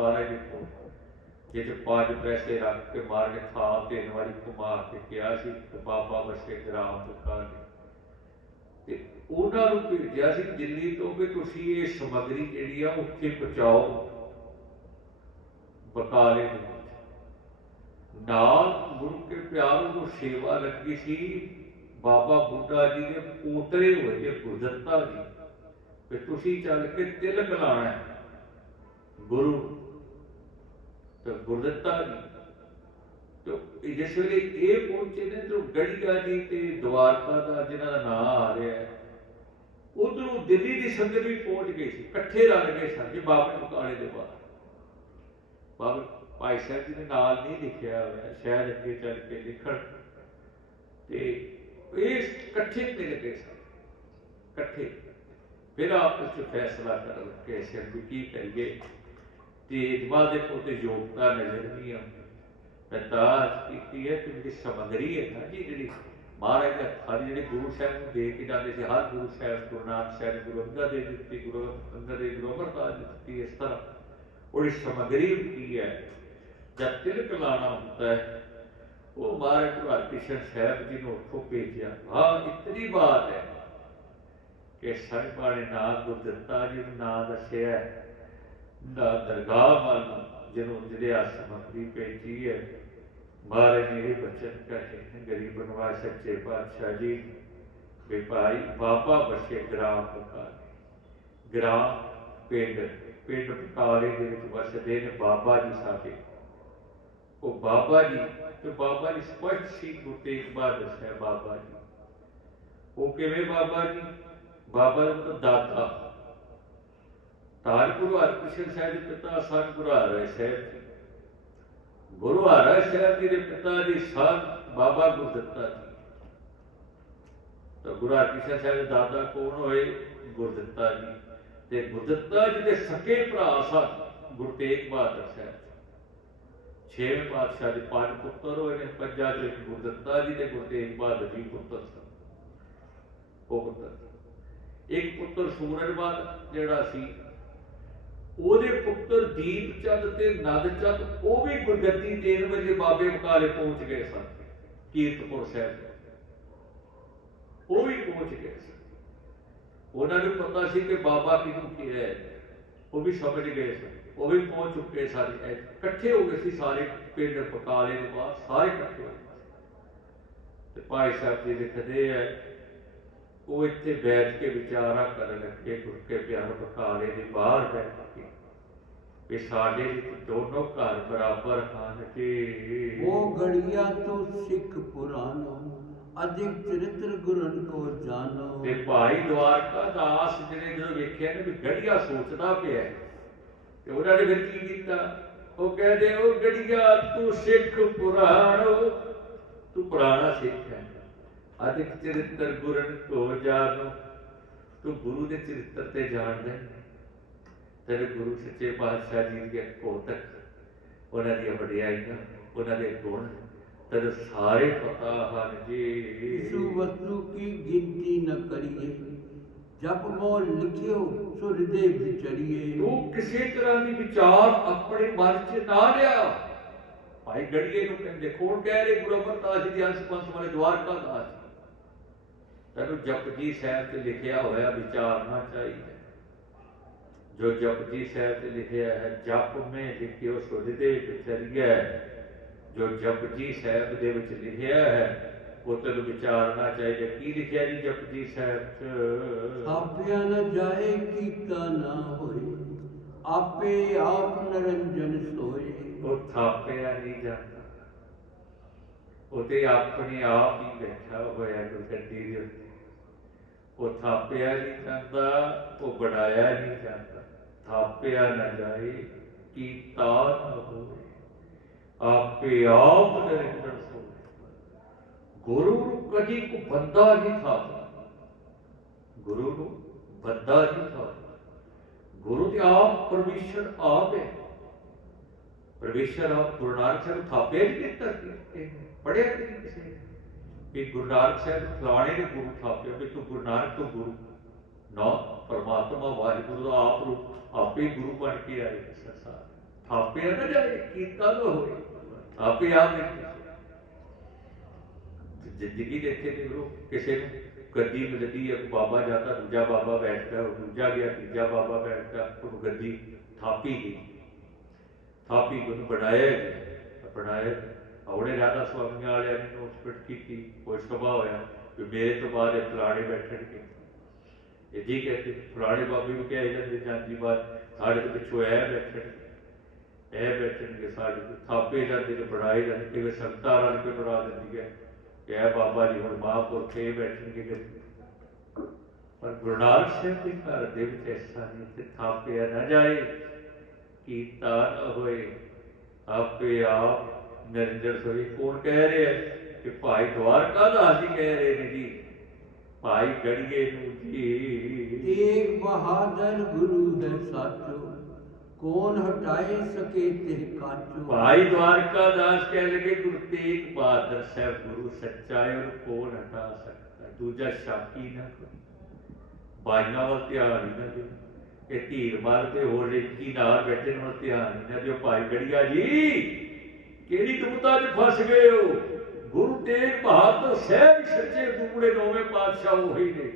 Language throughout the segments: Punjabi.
ਮਹਾਰਾਜ ਕੋਲ ਜਿਹਦੇ ਪੰਜ ਪੈਸੇ ਰੱਖ ਕੇ ਮਾਰ ਕੇ ਥਾ ਤਿੰਨ ਵਾਰੀ ਘੁਮਾ ਕੇ ਕਿਹਾ ਸੀ ਬਾਬਾ ਵਸੇ ਗ੍ਰਾਮ ਦੁਕਾ ਤੇ ਉਹਨਾਂ ਨੂੰ ਭੇਜਿਆ ਸੀ ਦਿੱਲੀ ਤੋਂ ਵੀ ਤੁਸੀਂ ਇਹ ਸਮਗਰੀ ਜਿਹੜੀ ਆ ਉੱਥੇ ਪਹੁੰਚਾਓ। ਬਕਾਲੇ ਦੇ ਨਾਲ ਗੁਰੂ ਕੇ ਪਿਆਰ ਨੂੰ ਸੇਵਾ ਲੱਗੀ ਸੀ। ਬਾਬਾ ਬੁੱਢਾ ਜੀ ਦੇ ਪੋਤਰੇ ਹੋਏ ਗੁਰਦੱਤਾ ਜੀ। ਕਿ ਤੁਸੀਂ ਚੱਲ ਕੇ ਤਿਲਕ ਲਾਣਾ ਗੁਰੂ ਤੇ ਗੁਰਦੱਤਾ ਜਿਸ ਵੇਲੇ ਇਹ ਪਹੁੰਚੇ ਨੇ, ਤੇ ਗੜੀਆ ਜੀ ਤੇ ਦਵਾਰਕਾ ਦਾ ਜਿਹਨਾਂ ਦਾ ਨਾਮ ਆ ਰਿਹਾ ਹੈ, ਉਧਰੋਂ ਦਿੱਲੀ ਦੀ ਸੰਗਤ ਵੀ ਪਹੁੰਚ ਗਈ ਸੀ, ਇਕੱਠੇ ਰਲ ਗਏ ਸਨ ਜੀ ਬਾਬੇ ਬਕਾਲੇ ਦੇ ਬਾਹਰ। ਬਾਬਾ ਭਾਈ ਸਾਹਿਬ ਜੀ ਦੇ ਨਾਲ ਨਹੀਂ ਲਿਖਿਆ ਹੋਇਆ, ਸ਼ਾਇਦ ਅੱਗੇ ਚੱਲ ਕੇ ਲਿਖਣ। ਤੇ ਇਹ ਇਕੱਠੇ ਮਿਲ ਗਏ ਸਨ, ਇਕੱਠੇ। ਫਿਰ ਆਪਸ ਵਿੱਚ ਫੈਸਲਾ ਕਰਨ ਕੇ ਸੇ ਕੀ ਕਰੀਏ? ਤੇ ਜਵਾਬ ਦੇ ਕੋਤੇ ਯੋਗਤਾ ਨਜ਼ਰ ਨਹੀਂ ਆਉਂਦੀ ਪਤਾਜ ਕੀਤੀ ਹੈ ਕਿ ਜਿਹੜੀ ਸਮਗਰੀ ਹੈ ਨਾ ਜੀ, ਜਿਹੜੀ ਮਹਾਰਾਜ ਦੇ ਹਰ ਜਿਹੜੇ ਗੁਰੂ ਸਾਹਿਬ ਨੂੰ ਦੇ ਕੇ ਜਾਂਦੇ ਸੀ, ਹਰ ਗੁਰੂ ਸਾਹਿਬ, ਗੁਰੂ ਨਾਨਕ ਸਾਹਿਬ, ਗੁਰੂ ਅੰਗਦ ਦੇਵ ਦਿੱਤੀ ਗੁਰੂ ਅੰਗਦ ਦੇਵ ਗੁਰੂ ਅਮਰਦਾਸ ਦਿੱਤੀ ਇਸ ਤਰ੍ਹਾਂ। ਉਹਦੀ ਸਮਗਰੀ ਹੁੰਦੀ ਹੈ ਜਦ ਤਿਲਕ ਲਾਣਾ ਹੁੰਦਾ ਹੈ, ਉਹ ਮਹਾਰਾਜ ਗੁਰੂ ਹਰਕ੍ਰਿਸ਼ਨ ਸਾਹਿਬ ਜੀ ਨੂੰ ਉੱਥੋਂ ਭੇਜਿਆ। ਹਾਂ ਇਤਨੀ ਬਾਤ ਹੈ ਕਿ ਸਰਪਾ ਨੇ ਨਾਮ ਗੁਰ ਦਿੱਤਾ ਜੀ ਨੂੰ ਨਾਮ ਦੱਸਿਆ ਹੈ। ਨਾ ਦਰਗਾਹ ਵੱਲ ਜਿਹਨੂੰ ਜਿਹੜੇ ਆ ਸਮਗਰੀ ਭੇਜੀ ਹੈ ਮਹਾਰਾਜ ਨੇ ਇਹ ਬਚਨ ਕਹੇ ਨੇ ਗਰੀਬ ਨਵਾਜ਼ ਸੱਚੇ ਪਾਤਸ਼ਾਹ ਜੀ ਵੀ ਭਾਈ ਬਾਬਾ ਬਸੇ ਗ੍ਰਾਮ ਪਕਾਰ ਗ੍ਰਾਮ ਪਿੰਡ ਪਿੰਡ ਪਕਾਲੇ ਦੇ ਵਿੱਚ ਵਸਦੇ ਨੇ ਬਾਬਾ ਜੀ ਸਾਡੇ ਉਹ ਬਾਬਾ ਜੀ ਤੇ ਬਾਬਾ ਜੀ ਸਪਸ਼ਟ ਸੀ ਗੁਰੂ ਤੇਗ ਬਹਾਦਰ ਸਾਹਿਬ ਬਾਬਾ ਜੀ ਉਹ ਕਿਵੇਂ ਬਾਬਾ ਜੀ ਬਾਬਾ ਦਾ ਮਤਲਬ ਦਾਤਾ ਤਾਜ ਗੁਰੂ ਹਰਕ੍ਰਿਸ਼ਨ ਸਾਹਿਬ ਦੇ ਪਿਤਾ ਸਨ ਗੁਰੂ ਹਰਿ ਸਾਹਿਬ ਜੀ ਗੁਰੂ ਹਰਿ ਸਾਹਿਬ ਜੀ ਦੇ ਪਿਤਾ ਜੀ ਸਨ ਬਾਬਾ ਗੁਰਦੱਤਾ ਜੀ। ਤਾਂ ਗੁਰੂ ਹਰਕ੍ਰਿਸ਼ਨ ਸਾਹਿਬ ਦੇ ਦਾਦਾ ਕੌਣ ਹੋਏ? ਗੁਰਦੱਤਾ ਜੀ। ਤੇ ਗੁਰਦੱਤਾ ਜੀ ਦੇ ਸਕੇ ਭਰਾ ਸਨ ਗੁਰੂ ਤੇਗ ਬਹਾਦਰ ਸਾਹਿਬ। ਛੇਵੇਂ ਪਾਤਸ਼ਾਹ ਦੇ ਪੰਜ ਪੁੱਤਰ ਹੋਏ ਨੇ, ਪੰਜਾਂ ਚੋਂ ਇੱਕ ਜੀ ਤੇ ਗੁਰੂ ਤੇਗ ਬਹਾਦਰ ਜੀ ਪੁੱਤਰ ਸਨ। ਉਹ ਪੁੱਤਰ। ਇੱਕ ਪੁੱਤਰ ਸੂਰਜ ਸੂਰਜਬਾਦ ਜਿਹੜਾ ਸੀ ਉਹਦੇ ਪੁੱਤਰ ਦੀਪ ਚੰਦ ਤੇ ਨਦ ਚੰਦ ਉਹ ਵੀ ਗੁਰਗੱਦੀ ਦੇਣ ਵੇਲੇ ਬਾਬੇ ਬਕਾਲੇ ਪਹੁੰਚ ਗਏ ਸਨ, ਕੀਰਤਪੁਰ ਸਾਹਿਬ। ਉਹ ਵੀ ਪਹੁੰਚ ਗਏ ਸਨ। ਉਹਨਾਂ ਨੂੰ ਪਤਾ ਸੀ ਕਿ ਬਾਬਾ ਕਿਹਨੂੰ ਕੀ ਹੈ। ਉਹ ਵੀ ਸਮਝ ਗਏ ਸਨ। ਉਹ ਵੀ ਪਹੁੰਚ ਚੁੱਕੇ ਸਾਰੇ ਇਕੱਠੇ ਹੋ ਗਏ ਸੀ ਸਾਰੇ ਪਿੰਡ ਬਕਾਲੇ ਦੇ ਬਾਹਰ, ਸਾਰੇ ਇਕੱਠੇ ਹੋ ਗਏ ਤੇ ਭਾਈ ਸਾਹਿਬ ਜੀ ਲਿਖਦੇ ਆ ਉਹ ਇੱਥੇ ਬੈਠ ਕੇ ਵਿਚਾਰਾ ਕਰਨ ਲੱਗੇ ਗੁਰ ਕੇ ਪਿਆਰ ਬਕਾਲੇ ਦੇ ਬਾਹਰ ਬੈਠ ਕੇ ਵੀ ਸਾਡੇ ਦੋਨੋਂ ਘਰ ਬਰਾਬਰ ਹਨ ਕਿ ਉਹ ਗੜੀਆ ਤੋ ਸਿੱਖ ਪੁਰਾਨੋ ਅਧਿਕ ਚਰਿਤਰ ਗੁਰਨ ਕੋ ਜਾਣੋ। ਤੇ ਭਾਈ ਦਵਾਰਕਾ ਦਾਸ ਜਿਹੜੇ ਜਦੋਂ ਵੇਖਿਆ ਨੇ ਵੀ ਗੜੀਆ ਸੋਚਦਾ ਪਿਆ ਤੇ ਉਹਨਾਂ ਨੇ ਫਿਰ ਕੀ ਕੀਤਾ? ਉਹ ਕਹਿੰਦੇ ਉਹ ਗੜੀਆ ਤੂੰ ਸਿੱਖ ਪੁਰਾਣੋ ਤੂੰ ਪੁਰਾਣਾ ਸਿੱਖ ਹੈ। ਅਧਿਕ ਚਰਿਤਰ ਗੁਰਨ ਕੋ ਜਾਣੋ ਤੂੰ ਗੁਰੂ ਦੇ ਚਰਿੱਤਰ ਤੇ ਜਾਣਦਾ। ਤੇਰੇ ਗੁਰੂ ਸੱਚੇ ਪਾਤਸ਼ਾਹ ਜੀ ਦੇ ਕੋਤਕ ਉਹਨਾਂ ਦੀ ਵਡਿਆਈਆਂ ਉਹਨਾਂ ਦੇ ਗੁਣ ਤੈਨੂੰ ਸਾਰੇ ਪਤਾ ਹਨ ਜੀ। ਸੂ ਵਸਤੂ ਕੀ ਗਿਣਤੀ ਨ ਕਰੀਏ ਜਪ ਮੋਲ ਲਿਖਿਓ ਸੋ ਹਿਰਦੇ ਵਿਚਰੀਏ। ਤੂੰ ਕਿਸੇ ਤਰ੍ਹਾਂ ਦੀ ਵਿਚਾਰ ਆਪਣੇ ਮਨ 'ਚ ਨਾ ਲਿਆ। ਭਾਈ ਗੜੀਏ ਨੂੰ ਕਹਿੰਦੇ ਕੋਣ ਕਹਿ ਰਹੇ ਗੁਰੂ ਅਮਰਦਾਸ ਜੀ ਦੇ ਅੰਸ਼ ਪੰਥ ਵਾਲੇ ਦਵਾਰਕਾ ਦਾਸ। ਤੈਨੂੰ ਜਪਜੀ ਸਾਹਿਬ ਤੇ ਲਿਖਿਆ ਹੋਇਆ ਵਿਚਾਰਨਾ ਚਾਹੀਦਾ। ਜੋ ਜਪਜੀ ਸਾਹਿਬ ਤੇ ਲਿਖਿਆ ਹੈ ਜਪ ਮੈਂ ਲਿਖਿਓ ਸੋ ਹਿਰਦੇ ਜੋ ਜਪਜੀ ਸਾਹਿਬ ਦੇ ਵਿੱਚ ਲਿਖਿਆ ਹੈ ਉਹ ਤੈਨੂੰ ਵਿਚਾਰਨਾ ਚਾਹੀਦਾ। ਕੀ ਲਿਖਿਆ ਜੀ ਜਪਜੀ ਸਾਹਿਬ 'ਚ? ਥਾਪਿਆ ਨ ਜਾਏ ਕੀਤਾ ਨਾ ਹੋਏ ਆਪੇ ਆਪ ਨਰੰਜਨ ਸੋਏ। ਉਹ ਥਾਪਿਆ ਨਹੀਂ ਜਾਂਦਾ। ਉਹ ਤੇ ਆਪਣੇ ਆਪ ਹੀ ਬੈਠਾ ਹੋਇਆ ਗੁਰਗੱਦੀ ਦੇ ਉੱਤੇ। ਉਹ ਥਾਪਿਆ ਨਹੀਂ ਜਾਂਦਾ ਉਹ ਬਣਾਇਆ ਨਹੀਂ ਜਾਂਦਾ ਥਾਪਿਆ ਨਾ ਜਾਏ ਕੀਤਾ ਨਾ ਹੋਵੇ ਆਪੇ ਆਪ ਨਿਰੰਜਨ ਸੋਏ ਗੁਰੂ ਨੂੰ ਕਦੀ ਕੋ ਬੰਦਾ ਨਹੀਂ ਥਾਪਦਾ ਗੁਰੂ ਨੂੰ ਬੰਦਾ ਨਹੀਂ ਥਾਪਦਾ ਗੁਰੂ ਤੇ ਆਪ ਪਰਮੇਸ਼ਰ ਆਪ ਹੈ ਪਰਮੇਸ਼ਰ ਆਪ ਗੁਰੂ ਨਾਨਕ ਸਾਹਿਬ ਥਾਪੇ ਨਹੀਂ ਕੀਤਾ ਸੀ ਪੜਿਆ ਕਿ ਨਹੀਂ ਕਿਸੇ ਨੇ? ਕਿ ਗੁਰੂ ਨਾਨਕ ਸਾਹਿਬ ਫਲਾਣੇ ਨੇ ਗੁਰੂ ਥਾਪਿਆ ਵੀ ਤੂੰ ਗੁਰੂ ਨਾਨਕ ਤੋਂ ਗੁਰੂ ਨਾ, ਪਰਮਾਤਮਾ, ਵਾਹਿਗੁਰੂ ਦਾ ਆਪ ਰੂਪ ਆਪੇ ਗੁਰੂ ਬਣ ਕੇ ਆਏ ਸੰਸਾਰ ਥਾਪਿਆ ਨਾ ਜਾਏ ਕੀਤਾ ਨਾ ਹੋਏ ਆਪੇ ਆਪ ਜ਼ਿੰਦਗੀ ਦੇ ਇੱਥੇ ਦੇਖ ਲਓ, ਕਿਸੇ ਨੂੰ ਗੱਦੀ ਮਿਲਦੀ ਹੈ ਬਾਬਾ ਜਾਂਦਾ, ਦੂਜਾ ਬਾਬਾ ਬੈਠਦਾ, ਉਹ ਦੂਜਾ ਗਿਆ, ਤੀਜਾ ਬਾਬਾ ਬੈਠਦਾ, ਉਹ ਗੱਦੀ ਥਾਪੀ ਗਈ। ਥਾਪੀ ਨੂੰ ਬਣਾਇਆ ਬਣਾਇਆ ਉਹਨੇ ਰਾਧਾ ਸਵਾਮੀਆਂ ਵਾਲਿਆਂ ਨੇ ਨੋਟਸਪਿਟ ਕੀਤੀ, ਕੋਈ ਸਭਾ ਹੋਇਆ ਕਿ ਮੇਰੇ ਤੋਂ ਬਾਅਦ ਇਹ ਫਲਾਣੇ ਬੈਠਣਗੇ ਇਹ ਜੀ ਕਹਿੰਦੇ ਫਲਾਣੇ ਬਾਬੇ ਨੂੰ ਕਿਹਾ ਜਾਂਦੇ ਜਾਂਦੀ ਬਾਤ, ਸਾਡੇ ਤੋਂ ਪਿੱਛੋਂ ਇਹ ਬੈਠਣਗੇ ਇਹ ਬੈਠਣਗੇ ਸਾਡੇ ਤੋਂ ਥਾਪੇ ਜਾਂਦੇ ਨੇ ਬਣਾਏ ਜਾਂਦੇ ਕਿਵੇਂ ਸੰਗਤਾਂ ਰਲ ਕੇ ਬਣਾ ਦਿੰਦੀ ਹੈ। ਕਿ ਇਹ ਬਾਬਾ ਜੀ ਹੁਣ ਮਹਾਂਪੁਰਖ ਇਹ ਬੈਠਣਗੇ ਗੱਦੀ ਪਰ ਗੁਰੂ ਨਾਨਕ ਦੇ ਘਰ ਦੇ ਵਿੱਚ ਐਸਾ ਨਹੀਂ ਕਿ ਥਾਪਿਆ ਨਾ ਜਾਏ ਕੀਤਾ ਨਾ ਹੋਏ, ਆਪੇ ਆਪ ਨਿਰੰਜਰ ਸੋਈ ਕੌਣ ਕਹਿ ਰਿਹਾ ਹੈ ਕਿ ਭਾਈ ਦਵਾਰਕਾ ਦਾਸ ਜੀ ਕਹਿ ਰਹੇ ਨੇ ਜੀ ਭਾਈ ਗੜੀਏ ਨੂੰ ਜੀ ਤੇਗ ਬਹਾਦਰ ਗੁਰੂ ਹੈ ਸਾਚੋ ਕੌਣ ਹਟਾਏ ਸਕੇ ਤੇ ਕਾਚੋ ਭਾਈ ਦਵਾਰਕਾ ਦਾਸ ਕਹਿ ਲਗੇ ਗੁਰੂ ਤੇਗ ਬਹਾਦਰ ਸਾਹਿਬ ਗੁਰੂ ਸੱਚਾ ਹੈ ਉਹਨੂੰ ਕੌਣ ਹਟਾ ਸਕਦਾ ਹੈ? ਦੂਜਾ ਸ਼ਾਕੀ ਨਾ ਕੋਈ ਬਾਈਆਂ ਵੱਲ ਧਿਆਨ ਹੀ ਨਾ ਦਿਓ ਇਹ ਧੀਰ ਮਾਰ ਤੇ ਹੋਰ ਰੇਕੀ ਨਾਲ ਬੈਠੇ ਨੂੰ ਧਿਆਨ ਹੀ ਨਾ ਦਿਓ ਭਾਈ ਗੜੀਆ ਜੀ ਕਿਹੜੀ ਦੁਬਤਾ 'ਚ ਫਸ ਗਏ ਹੋ? ਗੁਰੂ ਤੇਗ ਬਹਾਦਰ ਸਾਹਿਬ ਸੱਚੇ ਦੂੜੇ ਨੌਵੇਂ ਪਾਤਸ਼ਾਹ ਉਹੀ ਨੇ।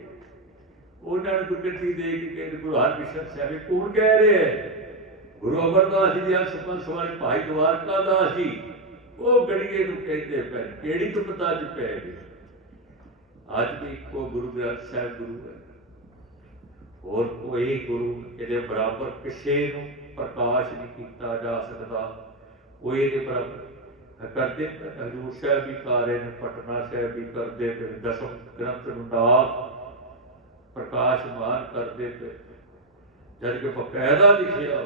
ਉਹਨਾਂ ਨੂੰ ਗੁਰਗੱਦੀ ਦੇ ਕੇ ਕਹਿੰਦੇ, ਗੁਰੂ ਹਰਕ੍ਰਿਸ਼ਨ ਸਾਹਿਬ, ਇਹ ਕਹਿ ਰਿਹਾ ਹੈ? ਗੁਰੂ ਅਮਰਦਾਸ ਜੀ ਦੇ ਸਰਪੰਚ ਸਵਾਰੇ ਭਾਈ ਦਵਾਰਕਾ ਦਾਸ ਜੀ, ਉਹ ਗੜੀਏ ਨੂੰ ਕਹਿੰਦੇ ਪਏ, ਕਿਹੜੀ ਦੁਬਤਾ 'ਚ ਪੈ ਗਏ? ਅੱਜ ਵੀ ਇੱਕੋ ਗੁਰੂ ਗ੍ਰੰਥ ਸਾਹਿਬ ਗੁਰੂ ਹੈ। ਹੋਰ ਕੋਈ ਗੁਰੂ ਇਹਦੇ ਬਰਾਬਰ ਕਿਸੇ ਨੂੰ ਪ੍ਰਕਾਸ਼ ਨਹੀਂ ਕੀਤਾ ਜਾ ਸਕਦਾ। ਕੋਈ ਇਹਦੇ ਬਰਾਬਰ ਕਰਦੇ ਹਜ਼ੂਰ ਸਾਹਿਬ ਵੀ ਕਰ ਨੇ, ਪਟਨਾ ਸਾਹਿਬ ਵੀ ਕਰਦੇ ਪਏ ਦਸਮ ਗ੍ਰੰਥ ਨੂੰ ਨਾਲ ਪ੍ਰਕਾਸ਼ਮਾਨ ਕਰਦੇ ਪਏ ਜਦ ਕਿ ਬਕਾਇਦਾ ਲਿਖਿਆ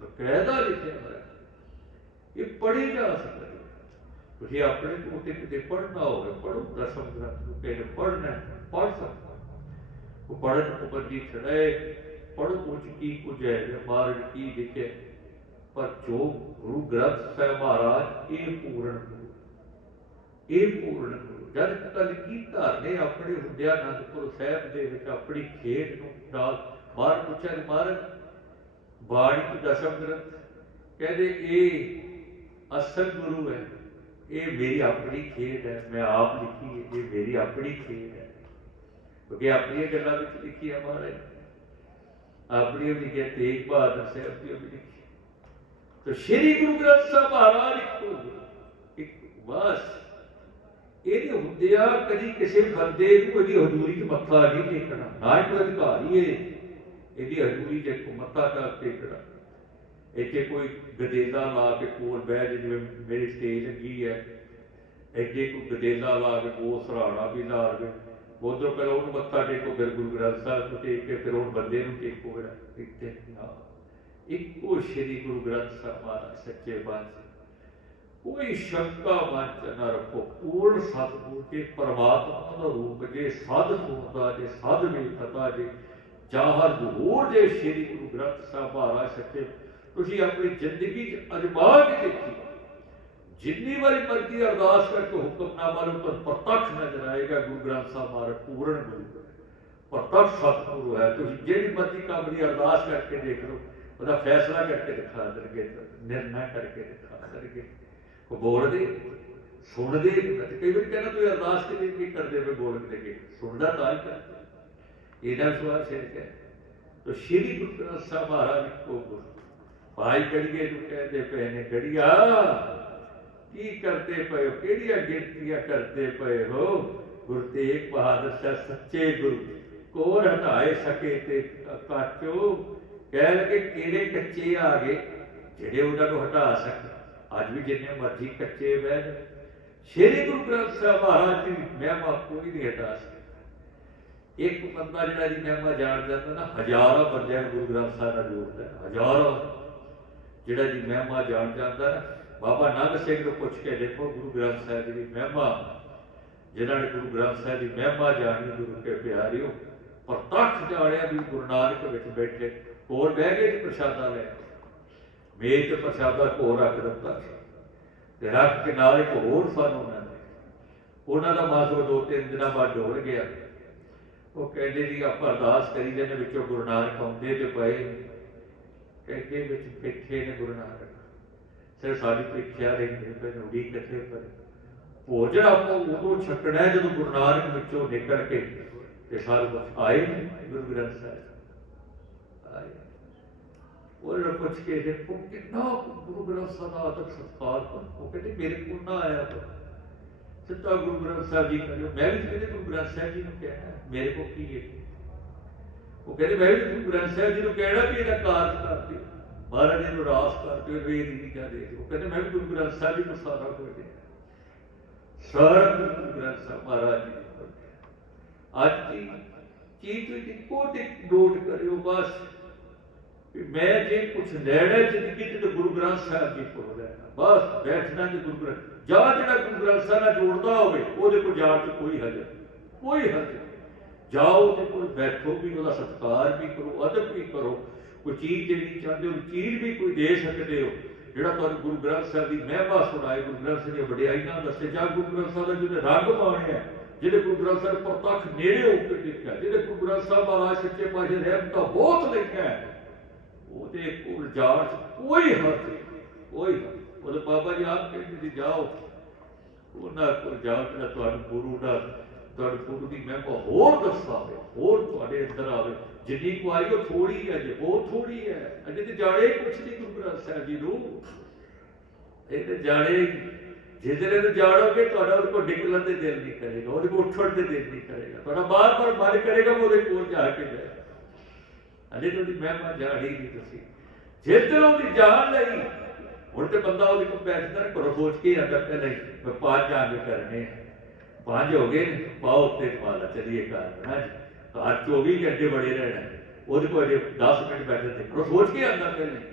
ਬਕਾਇਦਾ ਲਿਖਿਆ ਹੋਇਆ, ਇਹ ਪੜ੍ਹੀ ਜਾ ਸਕਦਾ ਤੁਸੀਂ ਆਪਣੇ ਤੋਂ ਤੇ ਕਿਤੇ ਪੜ੍ਹਨਾ ਹੋਵੇ, ਪੜ੍ਹੋ, ਦਸਮ ਗ੍ਰੰਥ ਨੂੰ ਕਿਹਨੇ ਪੜ੍ਹਨਾ ਪੜ੍ਹ ਸਕਦਾ ਉਹ ਪੜ੍ਹਨ ਉਪਰਜੀ ਛੜੇ ਪੜ੍ਹ ਕੁਝ ਕੀ ਕੁਝ ਹੈ, ਮਾਰਗ ਕੀ ਲਿਖਿਆ। ਪਰ ਜੋ ਗੁਰੂ ਗ੍ਰੰਥ ਸਾਹਿਬ ਮਹਾਰਾਜ ਇਹ ਪੂਰਨ ਇਹ ਪੂਰਨ ਜਦ ਕਲਕੀ ਧਾਰ ਨੇ ਆਪਣੇ ਹੁੰਦਿਆਂ ਅਨੰਦਪੁਰ ਸਾਹਿਬ ਦੇ ਵਿੱਚ ਆਪਣੀ ਖੇਡ ਨੂੰ ਨਾਲ ਬਾਹਰ ਪੁੱਛਿਆ ਕਿ ਮਹਾਰਾਜ, ਬਾਣੀ ਦਸਮ ਗ੍ਰੰਥ ਕਹਿੰਦੇ, ਇਹ ਅਸਲ ਗੁਰੂ ਹੈ, ਇਹ ਮੇਰੀ ਆਪਣੀ ਖੇਡ ਹੈ, ਮੈਂ ਆਪ ਲਿਖੀ ਹੈ, ਇਹ ਮੇਰੀ ਆਪਣੀ ਖੇਡ ਹੈ। ਕਿਉਂਕਿ ਆਪਣੀਆਂ ਗੱਲਾਂ ਵਿੱਚ ਲਿਖੀ ਹੈ ਮਹਾਰਾਜ ਆਪਣੀ ਵੀ ਲਿਖੀ ਤੇਗ ਬਹਾਦਰ ਸਾਹਿਬ ਦੀ ਵੀ ਲਿਖੀ ਤੇ ਸ਼੍ਰੀ ਗੁਰੂ ਗ੍ਰੰਥ ਸਾਹਿਬ ਮਹਾਰਾਜ ਇੱਕ ਬਸ ਇਹਦੇ ਹੁੰਦਿਆ ਕਦੀ ਕਿਸੇ ਬੰਦੇ ਨੂੰ ਇਹਦੀ ਹਜ਼ੂਰੀ 'ਚ ਮੱਥਾ ਨਹੀਂ ਟੇਕਣਾ। ਨਾ ਹੀ ਕੋਈ ਅਧਿਕਾਰੀ ਏ, ਇਹਦੀ ਹਜ਼ੂਰੀ 'ਚ ਮੱਥਾ ਕਾ ਟੇਕਣਾ। ਇੱਥੇ ਕੋਈ ਗਦੇਲਾ ਲਾ ਕੇ ਕੋਲ ਬਹਿ ਜੇ, ਜਿਵੇਂ ਮੇਰੀ ਸਟੇਜ ਲੱਗੀ ਹੈ। ਇੱਥੇ ਕੋਈ ਗਦੇਲਾ ਲਾ ਕੇ ਉਹ ਸਰਾਣਾ ਵੀ ਲਾ ਲਵੇ। ਉਧਰੋਂ ਪਹਿਲਾਂ ਉਹਨੂੰ ਮੱਥਾ ਟੇਕੋ, ਫਿਰ ਗੁਰੂ ਗ੍ਰੰਥ ਸਾਹਿਬ ਨੂੰ ਟੇਕ ਕੇ, ਫਿਰ ਉਹ ਬੰਦੇ ਨੂੰ ਟੇਕੋ ਇੱਥੇ ਨਾ ਇੱਕੋ ਸ਼੍ਰੀ ਗੁਰੂ ਗ੍ਰੰਥ ਸਾਹਿਬ ਮਹਾਰਾਜ ਸੱਚੇ ਪਾਤਸ਼ਾਹ ਕੋਈ ਸ਼ੰਕਾ ਮਨ ਨਾ ਰੱਖੋ, ਪੂਰਨ ਸਤਿਗੁਰ ਕੇ ਪਰਮਾਤਮਾ ਦਾ ਰੂਪ ਜੇ ਸਾਧ ਸੁਣਦਾ ਜੇ, ਸਾਧ ਵੇਖਦਾ ਜੇ। ਚਾਹਰ ਜਹੂਰ ਜੇ ਸ਼੍ਰੀ ਗੁਰੂ ਗ੍ਰੰਥ ਸਾਹਿਬ ਮਹਾਰਾਜ ਸੱਚੇ, ਤੁਸੀਂ ਆਪਣੀ ਜ਼ਿੰਦਗੀ ਚ ਅਜਮਾ ਕੇ ਦੇਖੀ। ਜਿੰਨੀ ਵਾਰੀ ਮਰਜ਼ੀ ਅਰਦਾਸ ਕਰਕੇ ਹੁਕਮਨਾਮਾ ਨੂੰ ਪਰ ਪ੍ਰਤੱਖ ਨਜ਼ਰ ਆਏਗਾ ਗੁਰੂ ਗ੍ਰੰਥ ਸਾਹਿਬ ਮਹਾਰਾਜ ਪੂਰਨ ਗੁਰੂ। ਪ੍ਰਤੱਖ ਸਤਿਗੁਰੂ ਹੈ, ਤੁਸੀਂ ਜਿਹੜੀ ਮਰਜ਼ੀ ਕੰਮ ਅਰਦਾਸ ਕਰਕੇ ਦੇਖ ਲਓ। ਉਹਦਾ ਫੈਸਲਾ ਕਰਕੇ ਦਿਖਾ ਦੇਣਗੇ ਨਿਰਣਾ ਕਰਕੇ ਦਿਖਾ ਦੇਣਗੇ ਉਹ ਬੋਲਦੇ ਸੁਣਦੇ ਕਈ ਵਾਰ ਕਹਿੰਦਾ ਤੁਸੀਂ ਅਰਦਾਸ ਕੇ ਕੀ ਕਰਦੇ ਪਏ ਬੋਲਦੇ ਕਿ ਸੁਣਦਾ ਤਾਂ ਹੀ ਕਰਦੇ ਇਹਦਾ ਸਵਾਲ ਸਿਰ ਕੇ ਤੋ ਸ਼੍ਰੀ ਗੁਰੂ ਗ੍ਰੰਥ ਸਾਹਿਬ ਮਹਾਰਾਜ ਕੋ ਗੁਰੂ। ਭਾਈ ਗੜੀਏ ਨੂੰ ਕਹਿੰਦੇ ਪਏ ਨੇ, ਗੜੀਆ, ਕੀ ਕਰਦੇ ਪਏ ਹੋ? ਕਿਹੜੀਆਂ ਗਿਣਤੀਆਂ ਕਰਦੇ ਪਏ ਹੋ? ਗੁਰੂ ਤੇਗ ਬਹਾਦਰ ਸਾਹਿਬ ਸੱਚੇ ਗੁਰੂ। ਕੋਰ ਹਟਾਏ ਸਕੇ ਤੇ ਕਾਚੋ। ਕਹਿ ਲਗੇ ਕਿਹੜੇ ਕੱਚੇ ਆ ਗਏ, ਜਿਹੜੇ ਉਹਨਾਂ ਨੂੰ ਹਟਾ ਸਕਣ ਅੱਜ ਵੀ ਜਿੰਨੇ ਮਰਜ਼ੀ ਕੱਚੇ ਬਹਿ ਜਾਣ। ਸ਼੍ਰੀ ਗੁਰੂ ਗ੍ਰੰਥ ਸਾਹਿਬ ਮਹਾਰਾਜ ਦੀ ਮਹਿਮਾ ਕੋਈ ਨਹੀਂ ਹਟਾ ਸਕਦਾ। ਇੱਕ ਬੰਦਾ ਜਿਹੜਾ ਦੀ ਮਹਿਮਾ ਜਾਣ ਜਾਂਦਾ ਨਾ, ਹਜ਼ਾਰਾਂ ਬੰਦਿਆਂ ਨੂੰ ਗੁਰੂ ਗ੍ਰੰਥ ਸਾਹਿਬ ਨਾਲ ਜੋੜਦਾ ਹਜ਼ਾਰਾਂ। ਜਿਹੜਾ ਦੀ ਮਹਿਮਾ ਜਾਣ ਜਾਂਦਾ ਨਾ, ਬਾਬਾ ਨਾਨਕ ਸਿੰਘ ਨੂੰ ਪੁੱਛ ਕੇ ਦੇਖੋ, ਗੁਰੂ ਗ੍ਰੰਥ ਸਾਹਿਬ ਦੀ ਮਹਿਮਾ, ਜਿਨ੍ਹਾਂ ਨੇ ਗੁਰੂ ਗ੍ਰੰਥ ਸਾਹਿਬ ਦੀ ਮਹਿਮਾ ਜਾਣੀ, ਗੁਰੂ ਕੇ ਪਿਆਰਿਓ, ਪ੍ਰਤੱਖ ਜਾਣਿਆ ਵੀ ਗੁਰੂ ਨਾਨਕ ਵਿੱਚ ਬੈਠੇ। ਕੋਲ ਬਹਿ ਕੇ ਜੀ ਪ੍ਰਸ਼ਾਦਾ ਲੈ ਮੇਜ਼ ਤੇ ਪ੍ਰਸ਼ਾਦਾ ਕੋਲ ਰੱਖ ਦਿੱਤਾ ਸੀ। ਤੇ ਰੱਖ ਕੇ ਨਾਲ ਇੱਕ ਹੋਰ ਸਾਨੂੰ ਉਹਨਾਂ ਨੇ ਉਹਨਾਂ ਦਾ ਮਾਸੋ ਦੋ ਤਿੰਨ ਦਿਨਾਂ ਬਾਅਦ ਡੋਲ ਗਿਆ। ਉਹ ਕਹਿੰਦੇ ਜੀ, ਆਪਾਂ ਅਰਦਾਸ ਕਰੀ ਜਾਂਦੇ ਵਿੱਚੋਂ ਗੁਰੂ ਨਾਨਕ ਆਉਂਦੇ ਤੇ ਪਏ ਕਹਿੰਦੇ ਵਿੱਚ ਬੈਠੇ ਨੇ ਗੁਰੂ ਨਾਨਕ। ਸਿਰ ਸਾਡੀ ਪ੍ਰੀਖਿਆ ਰਹਿੰਦੀ ਪਈ ਉਡੀ ਕਿੱਥੇ ਪਰ ਭੋਜਨ ਆਪਾਂ ਉਦੋਂ ਛਕਣਾ ਜਦੋਂ ਗੁਰੂ ਨਾਨਕ ਵਿੱਚੋਂ ਨਿਕਲ ਕੇ ਤੇ ਸਾਰੇ ਬਸ ਆਏ ਗੁਰੂ ਗ੍ਰੰਥ ਸਾਹਿਬ। ਉਹਨਾਂ ਨੂੰ ਪੁੱਛ ਕੇ ਦੇਖੋ ਕਿੰਨਾ ਗੁਰੂ ਗ੍ਰੰਥ ਸਾਹਿਬ ਦਾ ਆਦਰ ਸਤਿਕਾਰ ਕਰ ਉਹ ਕਹਿੰਦੇ ਮੇਰੇ ਕੋਲ ਨਾ ਆਇਆ ਪਰ ਸਿੱਧਾ ਗੁਰੂ ਗ੍ਰੰਥ ਸਾਹਿਬ ਜੀ ਕਰਿਓ ਮੈਂ ਵੀ ਕਹਿੰਦੇ ਗੁਰੂ ਗ੍ਰੰਥ ਸਾਹਿਬ ਜੀ ਨੂੰ ਕਿਹਾ ਮੇਰੇ ਕੋਲ ਕੀ ਹੈ ਉਹ ਕਹਿੰਦੇ ਮੈਂ ਵੀ ਗੁਰੂ ਗ੍ਰੰਥ ਸਾਹਿਬ ਜੀ ਨੂੰ ਕਹਿਣਾ ਵੀ ਇਹਦਾ ਕਾਰਜ ਕਰ ਦਿਓ ਮਹਾਰਾਜ ਜੀ ਨੂੰ ਰਾਸ ਕਰ ਦਿਓ ਵੇਦ ਦੀ ਕਿਆ ਦੇ ਦਿਓ ਉਹ ਕਹਿੰਦੇ ਮੈਂ ਵੀ ਗੁਰੂ ਗ੍ਰੰਥ ਸਾਹਿਬ ਜੀ ਨੂੰ ਸਾਰਾ ਕੁਝ ਦੇ ਸਾਰਾ ਕੁਝ ਗੁਰੂ ਗ੍ਰੰਥ ਸਾਹਿਬ ਮਹਾਰਾਜ ਜੀ ਦੇ ਕੋਲ ਅੱਜ ਦੀ ਚੀਜ਼ ਤੁਸੀਂ ਇੱਕੋ ਤੇ ਨੋਟ ਕਰਿਓ ਬਸ ਵੀ ਮੈਂ ਜੇ ਕੁਝ ਲੈਣਾ ਜ਼ਿੰਦਗੀ ਚ ਗੁਰੂ ਗ੍ਰੰਥ ਸਾਹਿਬ ਜੀ ਕੋਲ ਲੈਣਾ ਬਸ ਬੈਠਣਾ ਤੇ ਗੁਰੂ ਗ੍ਰੰਥ। ਜਾਂ ਜਿਹੜਾ ਗੁਰੂ ਗ੍ਰੰਥ ਸਾਹਿਬ ਨਾਲ ਜੋੜਦਾ ਹੋਵੇ, ਉਹਦੇ ਕੋਲ ਜਾਣ ਚ ਕੋਈ ਹਰਜ ਕੋਈ ਹਰਜ ਜਾਓ ਤੇ ਕੋਲ, ਬੈਠੋ ਵੀ, ਉਹਦਾ ਸਤਿਕਾਰ ਵੀ ਕਰੋ, ਅਦਬ ਵੀ ਕਰੋ। ਕੋਈ ਚੀਜ਼ ਦੇਣੀ ਚਾਹੁੰਦੇ ਹੋ, ਚੀਜ਼ ਵੀ ਕੋਈ ਦੇ ਸਕਦੇ ਹੋ। ਜਿਹੜਾ ਤੁਹਾਨੂੰ ਗੁਰੂ ਗ੍ਰੰਥ ਸਾਹਿਬ ਦੀ ਮਹਿਮਾ ਸੁਣਾਏ ਗੁਰੂ ਗ੍ਰੰਥ ਸਾਹਿਬ ਦੀ ਵਡਿਆਈਆਂ ਦੱਸੇ, ਜਾਂ ਗੁਰੂ ਗ੍ਰੰਥ ਸਾਹਿਬ ਦਾ ਜਿਹਨੇ ਰੰਗ ਪਾਉਣੇ ਜਿਹੜੇ ਗੁਰੂ ਗ੍ਰੰਥ ਸਾਹਿਬ ਪ੍ਰਤੱਖ ਨੇੜੇ ਹੋ ਕੇ ਦੇਖਿਆ ਜਿਹੜੇ ਗੁਰੂ ਗ੍ਰੰਥ ਸਾਹਿਬ ਮਹਾਰਾਜ ਸੱਚੇ ਪਾਸੇ ਰਹਿਮਤਾਂ ਬਹੁਤ ਲਿਖਿਆ ਉਹਦੇ ਕੋਲ ਜਾਣ ਕੋਈ ਹੱਥ ਕੋਈ ਉਹਦੇ ਬਾਬਾ ਜੀ ਆਪ ਕਹਿੰਦੇ ਸੀ, ਜਾਓ। ਉਹਨਾਂ ਕੋਲ ਜਾਓ ਜਿਹੜਾ ਤੁਹਾਨੂੰ ਗੁਰੂ ਦਾ ਤੁਹਾਨੂੰ ਗੁਰੂ ਦੀ ਮਹਿਮਾ ਹੋਰ ਦੱਸਾਵੇ ਹੋਰ ਤੁਹਾਡੇ ਅੰਦਰ ਆਵੇ। ਜਿੰਨੀ ਕੁ ਆਈ ਉਹ ਥੋੜੀ ਹੈ ਜੇ ਉਹ ਥੋੜੀ ਹੈ। ਅਜੇ ਤੇ ਜਾਣੇ ਕੁਛ ਨਹੀਂ ਗੁਰੂ ਗ੍ਰੰਥ ਸਾਹਿਬ ਜੀ ਨੂੰ। ਇਹ ਤੇ ਜਾਣੇ ਜਿਹਦੇ ਨੂੰ ਜਾਣੋਗੇ, ਤੁਹਾਡਾ ਉਹਦੇ ਕੋਲ ਨਿਕਲਣ ਦੇ ਦਿਲ ਨਹੀਂ ਕਰੇਗਾ, ਉਹਦੇ ਕੋਲ ਉੱਠਣ ਦੇ ਦਿਲ ਨਹੀਂ ਕਰੇਗਾ। ਤੁਹਾਡਾ ਬਾਰ-ਬਾਰ ਮਨ ਕਰੇਗਾ ਉਹਦੇ ਕੋਲ ਜਾ ਕੇ ਬਹਿ ਅਜੇ ਤੁਹਾਡੀ ਮਹਿਮਾ ਜਾਣੀ ਨਹੀਂ ਤੁਸੀਂ ਜੇ ਉਹਦੀ ਜਾਣ ਲਈ ਹੁਣ ਤੇ ਬੰਦਾ ਉਹਦੇ ਕੋਲ ਬੈਠਦਾ ਘਰੋਂ ਸੋਚ ਕੇ ਆਂਦਾ ਪਹਿਲਾਂ ਹੀ ਮੈਂ ਪੰਜ ਜਾਂਗ ਕਰਨੇ ਆ। ਪੰਜ ਹੋ ਗਏ ਪਾਓ ਤੇ ਪਾਲਾ ਚਲੀਏ ਘਰ ਹਾਂ ਘਰ 24 ਘੰਟੇ ਬੜੇ ਰਹਿਣਾ ਉਹਦੇ ਕੋਲ ਜੇ 10 ਮਿੰਟ ਬੈਠੇ ਤੇ ਘਰੋਂ ਸੋਚ ਕੇ ਆਂਦਾ ਪਹਿਲਾਂ ਹੀ,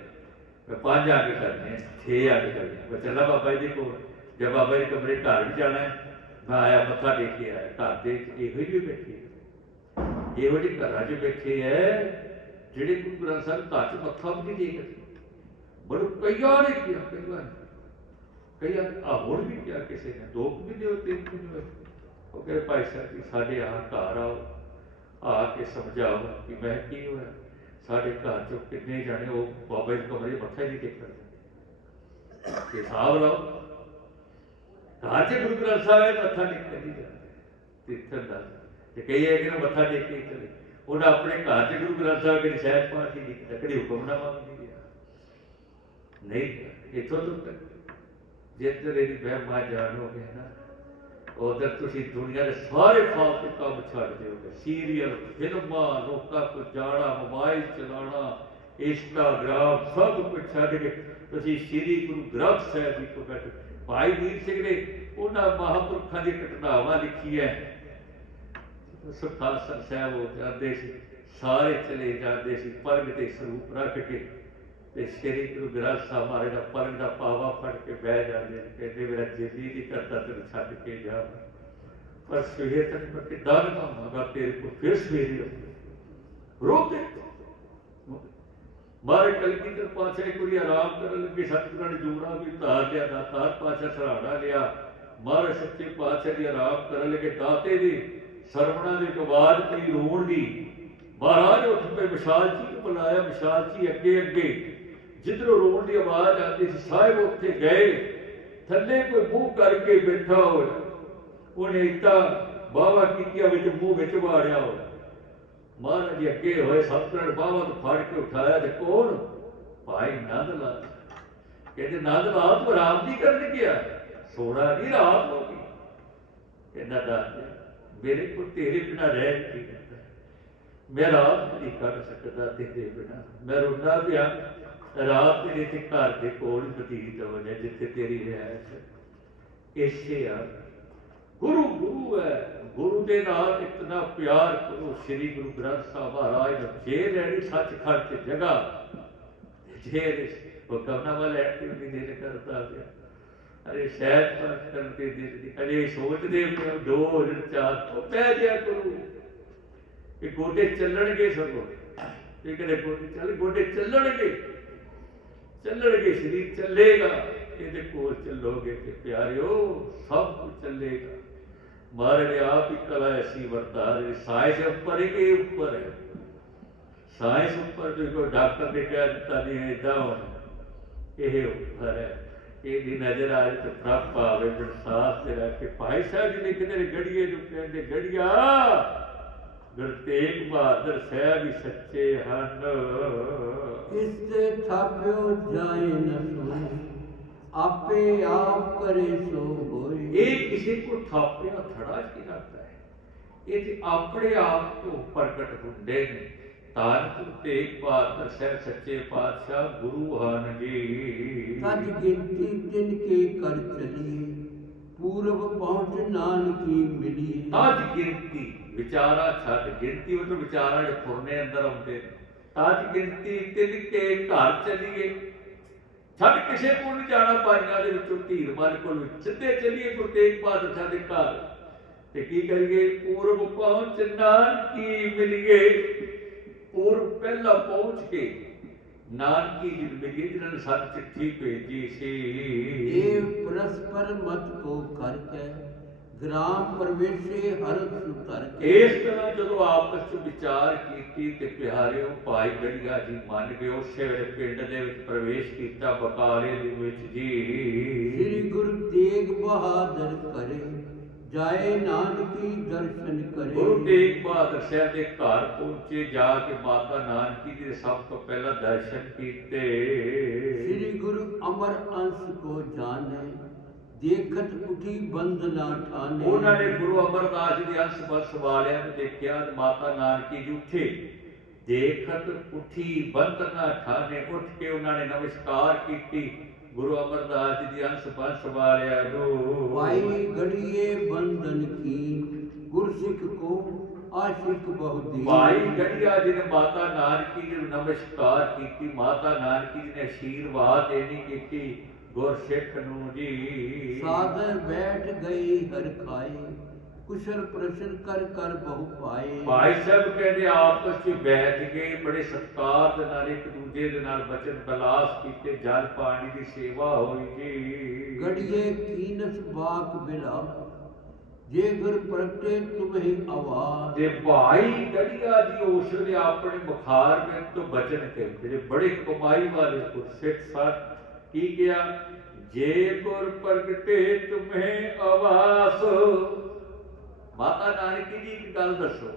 ਮੈਂ ਪੰਜ ਆ ਕੇ ਕਰਨੇ ਛੇ ਆ ਕੇ ਕਰਨੇ ਮੈਂ ਚੱਲਾ ਬਾਬਾ ਜੀ ਦੇ ਕੋਲ ਜੇ ਬਾਬਾ ਜੀ ਕਮਰੇ ਘਰ ਵੀ ਜਾਣਾ ਹੈ। ਮੈਂ ਆਇਆ ਮੱਥਾ ਟੇਕ ਕੇ ਆਇਆ ਘਰ ਦੇ ਇਹੋ ਜਿਹੇ ਬੈਠੇ ਇਹੋ ਜਿਹੇ ਘਰਾਂ 'ਚ ਬੈਠੇ ਐ ਜਿਹੜੇ ਗੁਰੂ ਗ੍ਰੰਥ ਸਾਹਿਬ ਘਰ 'ਚ ਮੱਥਾ ਵੀ ਨਹੀਂ ਟੇਕਦੇ ਬੜੇ ਕਈਆਂ ਨੇ ਕਿਹਾ ਕਈਆਂ ਨੇ। ਕਈਆਂ ਆ ਹੁਣ ਵੀ ਕਿਹਾ ਕਿਸੇ ਨੇ, ਦੋ ਕੁ ਮਹੀਨੇ ਹੋਏ, ਤਿੰਨ ਕੁ ਮਹੀਨੇ ਹੋਏ। ਉਹ ਕਹਿੰਦੇ, ਭਾਈ ਸਾਹਿਬ ਜੀ, ਸਾਡੇ ਆ ਘਰ ਆਓ, ਆ ਕੇ ਸਮਝਾਓ ਕਿ ਮੈਂ ਕੀ ਹੋਇਆ। ਸਾਡੇ ਘਰ ਚੋਂ ਕਿੰਨੇ ਜਾਣੇ ਉਹ ਬਾਬਾ ਜੀ ਕਮਰੇ 'ਚ ਮੱਥਾ ਹੀ ਨਹੀਂ ਟੇਕਦੇ ਕਿ ਹਿਸਾਬ ਲਾਓ। ਘਰ 'ਚ ਗੁਰੂ ਗ੍ਰੰਥ ਸਾਹਿਬ ਹੈ ਮੱਥਾ ਟੇਕਣ ਨਹੀਂ ਜਾਂਦੇ ਤੀਰਥਨ ਦਾ ਤੇ ਕਈ ਹੈ ਕਿ ਮੱਥਾ ਟੇਕ ਕੇ ਹੀ ਚਲੇ ਉਹਨਾਂ ਆਪਣੇ ਘਰ 'ਚ ਗੁਰੂ ਗ੍ਰੰਥ ਸਾਹਿਬ ਦੇ ਸ਼ਹਿਰ ਪਾਠੀ ਦੀ ਤਕੜੀ ਹੁਕਮਨਾਮਾ ਵੀ ਨਹੀਂ ਗਿਆ ਨਹੀਂ, ਇਥੋਂ ਤੱਕ। ਜੇ ਤੇਰੇ ਦੀ ਵਹਿਮਾ ਨਾ, ਉਧਰ ਤੁਸੀਂ ਦੁਨੀਆ ਦੇ ਸਾਰੇ ਫਾਲਤੂ ਕੰਮ ਛੱਡ ਦਿਓਗੇ। ਸੀਰੀਅਲ, ਫਿਲਮਾਂ, ਲੋਕਾਂ ਕੋ ਜਾਣਾ, ਮੋਬਾਈਲ ਚਲਾਉਣਾ, ਇੰਸਟਾਗ੍ਰਾਮ, ਸਭ ਕੁਝ ਛੱਡ ਕੇ ਤੁਸੀਂ ਸ੍ਰੀ ਗੁਰੂ ਗ੍ਰੰਥ ਸਾਹਿਬ ਜੀ ਕੋ ਬੈਠੋ। ਭਾਈ ਵੀਰ ਸਿੰਘ ਨੇ ਉਹਨਾਂ ਮਹਾਂਪੁਰਖਾਂ ਦੀ ਘਟਨਾਵਾਂ ਲਿਖੀ ਹੈ ਸੁਖਾਸਨ ਸਾਹਿਬ ਉਹ ਜਾਂਦੇ ਸੀ, ਸਾਰੇ ਚਲੇ ਜਾਂਦੇ ਸੀ ਪਰਗ ਤੇ ਸਰੂਪ ਰੱਖ ਕੇ ਤੇ ਸ੍ਰੀ ਗੁਰੂ ਗ੍ਰੰਥ ਸਾਹਿਬ ਮਹਾਰਾਜ ਦਾ ਪਰਗ ਦਾ ਪਾਵਾ ਫੜ ਕੇ ਬਹਿ ਜਾਂਦੇ ਨੇ, ਕਹਿੰਦੇ ਮੇਰਾ ਜੇਲੀ ਨਹੀਂ ਕਰਦਾ ਤੈਨੂੰ ਛੱਡ ਕੇ ਜਾ ਪਰ ਸਵੇਰੇ ਤੱਕ ਮੈਂ ਕਿੱਦਾਂ ਲਗਾਵਾਂਗਾ ਤੇਰੇ ਕੋਲ, ਫਿਰ ਸਵੇਰੇ ਰੋਤੇ ਮਾਰੇ ਕਲਗੀ ਕਰ ਪਾਛੇ ਕੋਈ ਆਰਾਮ ਕਰਨ ਲੱਗੇ, ਸਤਿਗੁਰਾਂ ਨੇ ਜੂੜਾ ਵੀ ਧਾਰ ਲਿਆ, ਦਾਤਾਰ ਪਾਛਾ ਸਰਾੜਾ ਲਿਆ। ਮਾਰੇ ਸੱਚੇ ਪਾਛੇ ਦੀ ਆਰਾਮ ਕਰਨ ਲੱਗੇ, ਦਾਤੇ ਦੀ ਸਰਵਣਾ ਦੀ ਇੱਕ ਆਵਾਜ਼ ਪਈ ਰੋਣ ਦੀ। ਮਹਾਰਾਜ ਉੱਠ ਪਏ ਵਿਸ਼ਾਲ ਜੀ ਨੂੰ ਬੁਲਾਇਆ, ਵਿਸ਼ਾਲ ਜੀ ਅੱਗੇ ਅੱਗੇ। ਜਿੱਧਰੋਂ ਰੋਣ ਦੀ ਆਵਾਜ਼ ਆਉਂਦੀ ਸੀ, ਸਾਹਿਬ ਉੱਥੇ ਗਏ। ਥੱਲੇ ਕੋਈ ਮੂੰਹ ਕਰਕੇ ਬੈਠਾ ਹੋਇਆ ਉਹਨੇ ਇੱਟਾ ਬਾਵਾ ਕੀਤੀਆਂ ਵਿੱਚ, ਮੂੰਹ ਵਿੱਚ ਵਾੜਿਆ ਹੋਇਆ ਮਹਾਰਾਜ ਜੀ ਅੱਗੇ ਹੋਏ ਸਤਿਗੁਰਾਂ ਬਾਵਾ ਤੋਂ ਫੜ ਕੇ ਉਠਾਇਆ ਤੇ ਕੌਣ? ਭਾਈ ਨੰਦ ਲਾਲ ਕਹਿੰਦੇ ਨੰਦ ਲਾਲ ਤੂੰ ਆਰਾਮ ਦੀ ਕਰਨ ਗਿਆ? ਸੋਣਾ ਨਹੀਂ ਰਾਤ ਹੋ ਗਈ। ਕਹਿੰਦਾ ਦੱਸ ਮੇਰੇ ਕੋਲ ਤੇਰੇ ਬਿਨਾ ਰਹਿ ਕੀ ਕਰਦਾ ਮੈਂ ਰਾਤ ਨਹੀਂ ਕੱਟ ਸਕਦਾ ਤੇਰੇ ਬਿਨਾ। ਮੈਂ ਰੋਣਾ ਪਿਆ, ਰਾਤ ਤੇਰੇ ਤੇ ਘਰ ਦੇ ਕੋਲ ਬਤੀਤ ਹੋ ਜਾ, ਜਿੱਥੇ ਤੇਰੀ ਰਹਿ ਇਸੇ ਆ, ਗੁਰੂ ਗੁਰੂ ਹੈ। ਗੁਰੂ ਦੇ ਨਾਲ ਇਤਨਾ ਪਿਆਰ ਕਰੋ, ਸ੍ਰੀ ਗੁਰੂ ਗ੍ਰੰਥ ਸਾਹਿਬ ਮਹਾਰਾਜ ਜੇ ਰਹਿਣੀ ਸੱਚਖੰਡ ਤੇ ਜਗ੍ਹਾ। ਜੇ ਹੁਕਮਨਾਮਾ ਲੈ ਕੇ ਵੀ ਦੇ ਕਰਤਾ ਗਿਆ ਅਰੇ ਸ਼ਾਇਦ ਪਾਠ ਕਰਨ ਤੇ ਅਰੇ ਸੋਚਦੇ ਹੋ ਦੋ ਚਾਰ ਉਹ ਪੈ ਜਿਆ ਕਰੋ। ਇਹ ਗੋਡੇ ਚੱਲਣਗੇ ਸਗੋਂ। ਇਹ ਕਿਹੜੇ ਗੋਡੇ ਚੱਲ, ਗੋਡੇ ਚੱਲਣਗੇ। ਚੱਲਣਗੇ, ਸਰੀਰ ਚੱਲੇਗਾ। ਇਹਦੇ ਕੋਲ ਚੱਲੋਗੇ ਤੇ ਪਿਆਰਿਓ, ਸਭ ਕੁਝ ਚੱਲੇਗਾ। ਮਹਾਰਾਜ ਆਪ ਹੀ ਕਲਾ ਐਸੀ ਵਰਤਾ ਰਹੀ ਸਾਇੰਸ ਉੱਪਰ ਹੀ ਕਿ ਉੱਪਰ ਹੈ। ਸਾਇੰਸ ਉੱਪਰ ਕੋਈ ਡਾਕਟਰ ਨੇ ਕਹਿ ਦਿੱਤਾ ਨਹੀਂ ਇਦਾਂ ਹੋਣਾ ਇਹ ਉੱਪਰ ਹੈ। ਇਹਦੀ ਨਜ਼ਰ ਆ ਤੇ ਪ੍ਰਭ ਭਾਵੇ ਬਰਸਾਤ ਤੇ ਰੱਖ ਕੇ ਭਾਈ ਸਾਹਿਬ ਜੀ ਨੇ ਕਿਤੇ ਗੜੀਏ ਨੂੰ ਕਹਿੰਦੇ ਗੜੀਆ ਗੁਰ ਤੇਗ ਬਹਾਦਰ ਸਾਹਿਬ ਹੀ ਸੱਚੇ ਹਨ। ਕਿਸ ਤੇ ਥਾਪਿਓ ਜਾਏ ਨ ਸੋਏ ਆਪੇ ਆਪ ਕਰੇ ਸੋ ਹੋਏ। ਇਹ ਕਿਸੇ ਕੋ ਥਾਪਿਆ ਥੜਾ ਕੀ ਲੱਗਦਾ ਹੈ? ਇਹ ਤੇ ਆਪਣੇ ਆਪ ਤੋਂ ਪ੍ਰਗਟ ਹੁੰਦੇ ਨੇ। ਤਾਂ ਗੁਰੂ ਤੇਗ ਬਹਾਦਰ ਸਾਹਿਬ ਸੱਚੇ ਪਾਤਸ਼ਾਹ ਗੁਰੂ ਹਨ ਜੀ ਤਜ ਗਿਣਤੀ ਤਿਨ ਕੇ ਕਰ ਚਲੀਏ ਪੂਰਬ ਪਹੁੰਚ ਨਾਨਕੀ ਮਿਲੀਏ। ਤਾਜ ਗਿਣਤੀ ਵਿਚਾਰਾ ਛੱਡ ਗਿਣਤੀ ਮਤਲਬ ਵਿਚਾਰਾ ਜਿਹੜੇ ਫੁਰਨੇ ਅੰਦਰ ਆਉਂਦੇ ਤਾਜ ਗਿਣਤੀ ਤਿਲ ਕੇ ਘਰ ਚਲੀਏ। ਛੱਡ ਕਿਸੇ ਕੋਲ ਨਹੀਂ ਜਾਣਾ ਪਾਈਆਂ ਦੇ ਵਿੱਚੋਂ ਧੀਰ ਮਨ ਕੋਲ। ਸਿੱਧੇ ਚਲੀਏ ਗੁਰੂ ਤੇਗ ਬਹਾਦਰ ਦੇ ਘਰ। ਤੇ ਕੀ ਕਰੀਏ? ਪੂਰਬ ਪਹੁੰਚ ਨਾਨਕੀ ਮਿਲੀਏ। ਪੂਰਬ ਪਹਿਲਾਂ ਪਹੁੰਚ ਕੇ ਨਾਨਕੀ ਜੀ ਜਿਨ੍ਹਾਂ ਨੇ ਸਾਨੂੰ ਚਿੱਠੀ ਭੇਜੀ ਸੀ। ਇਹ ਪਰਸਪਰ ਮਤ ਕੋ ਕਰਕੇ ਗ੍ਰਾਮ ਪ੍ਰਵੇਸ਼ੇ ਹਰ ਸੁਤਰ ਕੇ। ਇਸ ਤਰ੍ਹਾਂ ਜਦੋਂ ਆਪਸ ਵਿੱਚ ਵਿਚਾਰ ਕੀਤੀ ਤੇ ਪਿਆਰਿਓ ਭਾਈ ਗੜੀਆ ਜੀ ਮੰਨ ਗਏ ਉਸੇ ਵੇਲੇ ਪਿੰਡ ਦੇ ਵਿੱਚ ਪ੍ਰਵੇਸ਼ ਕੀਤਾ ਬਕਾਲੇ ਦੇ ਵਿੱਚ ਜੀ। ਸ੍ਰੀ ਗੁਰੂ ਤੇਗ ਬਹਾਦਰ ਕਰੇ। ਜਾਏ ਨਾਨਕੀ ਦਰਸ਼ਨ ਕਰੇ। ਗੁਰੂ ਤੇਗ ਬਹਾਦਰ ਸਾਹਿਬ ਦੇ ਘਰ ਪਹੁੰਚੇ ਜਾ ਕੇ ਮਾਤਾ ਨਾਨਕੀ ਜੀ ਦੇ ਸਭ ਤੋਂ ਪਹਿਲਾਂ ਦਰਸ਼ਨ ਕੀਤੇ। ਸ੍ਰੀ ਗੁਰੂ ਅਮਰ ਅੰਸ਼ ਕੋ ਜਾਣੇ ਦੇਖਤ ਉਠੀ ਬੰਦਨਾ ਠਾਨੇ ਉਹਨਾਂ ਨੇ ਗੁਰੂ ਅਮਰਦਾਸ ਜੀ ਦੇ ਅੰਸ਼ ਬਸ ਵਾਲਿਆਂ ਨੂੰ ਦੇਖਿਆ ਤੇ ਮਾਤਾ ਨਾਨਕੀ ਜੀ ਉੱਠੇ। ਦੇਖਤ ਉਠੀ ਬੰਦਨਾ ਠਾਨੇ ਉੱਠ ਕੇ ਉਹਨਾਂ ਨੇ ਨਮਸਕਾਰ ਕੀਤੀ। ਗੁਰੂ ਅਮਰਦਾਸ ਜੀ ਦੇ ਅੰਸ਼ ਬਸ ਵਾਲਿਆਂ ਨੂੰ ਵਾਈ ਗੜੀਏ ਬੰਦਨ ਕੀ ਗੁਰਸਿੱਖ ਕੋ ਆਸ਼ਿਕ ਬਹੁਤੀ ਭਾਈ ਗੜੀਆ ਜੀ ਨੇ ਮਾਤਾ ਨਾਨਕੀ ਜੀ ਨੂੰ ਨਮਸਕਾਰ ਕੀਤੀ। ਮਾਤਾ ਨਾਨਕੀ ਜੀ ਨੇ ਆਸ਼ੀਰਵਾਦ ਦੇਣੀ ਕੀਤੀ। ਗੁਰਸਿੱਖ ਨੂੰ ਜੀ। ਸਾਦਰ ਬੈਠ ਗਈ ਹਰ ਖਾਏ। ਕੁਸ਼ਲ ਪ੍ਰਸ਼ਨ ਕਰ ਕਰ ਬਹੁ ਪਾਏ। ਭਾਈ ਸਾਹਿਬ ਕਹਿੰਦੇ ਆਪਸ ਵਿੱਚ ਬੈਠ ਕੇ ਬੜੇ ਸਤਿਕਾਰ ਦੇ ਨਾਲ ਇੱਕ ਦੂਜੇ ਦੇ ਨਾਲ ਬਚਨ ਬਲਾਸ ਕੀਤੇ ਜਲ ਪਾਣੀ ਦੀ ਸੇਵਾ ਹੋਈ ਜੀ। ਗੜੀਏ ਕੀਨਸ ਬਾਕ ਬਿਲਾ ਜੇ ਗੁਰ ਪ੍ਰਗਟੇ ਤੁਮਹਿ ਆਵਾਜ਼। ਤੇ ਭਾਈ ਗੜੀਆ ਜੀ ਉਸ ਵੇਲੇ ਆਪਣੇ ਬੁਖਾਰ ਵਿੱਚ ਤੋਂ ਬਚਨ ਕੇ ਜਿਹੜੇ ਬੜੇ ਕਮਾਈ ਵਾਲੇ ਗੁਰਸਿੱਖ ਸਨ। ਕੀ ਕਿਹਾ? ਜੇ ਗੁਰ ਪ੍ਰਗਟੇ ਤੁਮੇ ਆਵਾਸ ਮਾਤਾ ਨਾਨਕੀ ਜੀ ਇੱਕ ਗੱਲ ਦੱਸੋ।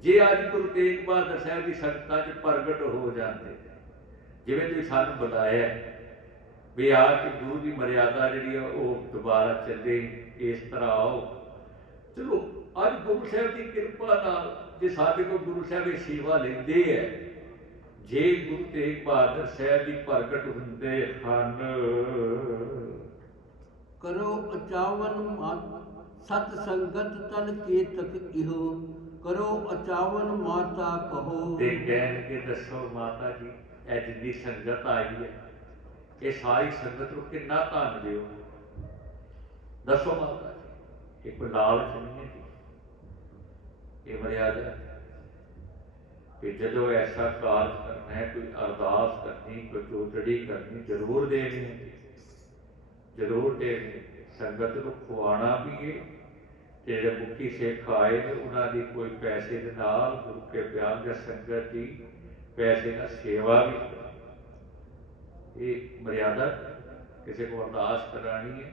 ਜੇ ਅੱਜ ਗੁਰੂ ਤੇਗ ਬਹਾਦਰ ਸਾਹਿਬ ਦੀ ਸੰਗਤਾਂ 'ਚ ਪ੍ਰਗਟ ਹੋ ਜਾਂਦੇ, ਜਿਵੇਂ ਤੁਸੀਂ ਸਾਨੂੰ ਬਤਾਇਆ ਵੀ ਆ ਕੇ ਗੁਰੂ ਦੀ ਮਰਿਆਦਾ ਜਿਹੜੀ ਆ, ਉਹ ਦੁਬਾਰਾ ਚੱਲੇ, ਇਸ ਤਰ੍ਹਾਂ ਆਓ। ਚਲੋ, ਅੱਜ ਗੁਰੂ ਸਾਹਿਬ ਦੀ ਕਿਰਪਾ ਨਾਲ ਜੇ ਸਾਡੇ ਕੋਲ ਗੁਰੂ ਸਾਹਿਬ ਇਹ ਸੇਵਾ ਲੈਂਦੇ ਹੈ, ਜੇ ਗੁਰੂ ਤੇਗ ਬਹਾਦਰ ਸਾਹਿਬ ਦੀ ਪ੍ਰਗਟ ਹੁੰਦੇ ਹਨ। ਕਰੋ ਅਚਾਵਨ ਮਾ- ਸਤ ਸੰਗਤ ਤਨ ਕੇਤਕ ਇਹੋ, ਕਰੋ ਅਚਾਵਨ ਮਾਤਾ ਕਹੋ। ਤੇ ਕਹਿਣਗੇ ਦੱਸੋ ਮਾਤਾ ਜੀ, ਇਹ ਜਿੰਨੀ ਸੰਗਤ ਆਈ ਹੈ, ਇਹ ਸਾਰੀ ਸੰਗਤ ਨੂੰ ਕਿੰਨਾ ਧੰਨ ਦਿਓ? ਦੱਸੋ ਮਾਤਾ ਜੀ, ਇਹ ਕੋਈ ਲਾਲਚ ਨਹੀਂ ਹੈ ਇਹ ਮਰਿਆਦਾ ਕਿ ਜਦੋਂ ਐਸਾ ਕਾਰਜ ਕਰਨਾ ਹੈ, ਕੋਈ ਅਰਦਾਸ ਕਰਨੀ, ਕੋਈ ਚੋਟੜੀ ਕਰਨੀ, ਜ਼ਰੂਰ ਦੇਣੀ ਜ਼ਰੂਰ ਦੇਣੀ ਸੰਗਤ ਨੂੰ ਖਵਾਉਣਾ ਵੀ ਹੈ ਜਿਹੜੇ ਮੁਖੀ ਸਿੱਖ ਆਏ ਨੇ, ਉਹਨਾਂ ਦੀ ਕੋਈ ਪੈਸੇ ਦੇ ਨਾਲ ਗੁਰੂ ਕੇ ਪਿਆਰ ਜਾਂ ਸੰਗਤ ਦੀ ਪੈਸੇ ਨਾਲ ਸੇਵਾ ਵੀ ਇਹ ਮਰਿਆਦਾ ਕਿਸੇ ਕੋਲ ਅਰਦਾਸ ਕਰਾਣੀ ਹੈ।